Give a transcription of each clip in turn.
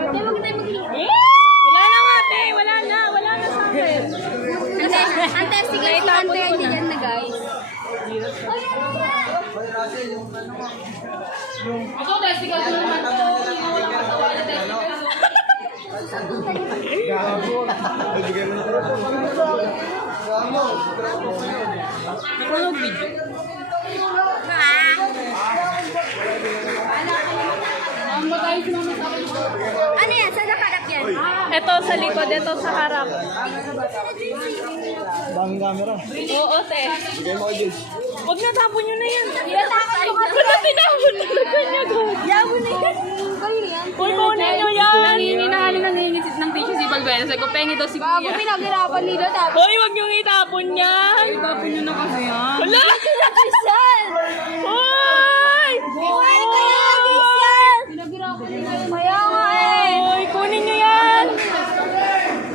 Wala na nga, te. Wala na sa akin. Ang testing lang yung ante ID dyan na guys. Ako, testing ako naman to. Walang katawa na testing ako. Ano yan? Saan nakarap yan? Ito sa likod, ito sa harap. Daming camera. Oo, te. Bigay mo kay Jules. Huwag na, tapon nyo na yan. Tinatapon ko Ba't na tinapon talaga niya, God? Yabo na yan. Kayo yan. Uy, kunin nyo yan. Nangingi ng tissue si Balbena. Sabi ko, pengi daw si Bago Kuya. pinaghirapan nila tapos. Hoy, huwag nyo itapon yan. Tapon nyo na kasi yan. Hala! Rizal! Hoy! Hoy, kaya Rizal! Pinaghirapan nila. Kaya nga eh. Hoy, kunin nyo yan.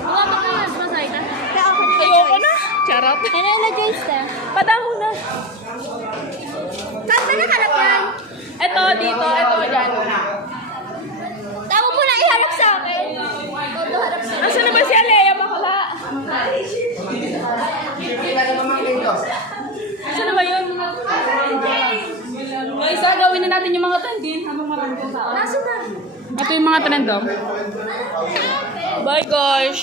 Wala pa kayo mas masay ka. Kaya ako na. Ayoko na. Charot. Ano na Joyce na? Padamo na. Saan ba nakalap yan? Ito, dito, ito, dyan. Tama mo na iharap sa akin. Todo harap sa Nasaan na ba si Alea? Bakala. Saan na ba yun? Guys, gawin na natin yung mga trendin habang marami sa tao. Nasaan na? Ito yung mga trend daw. Bye, guys.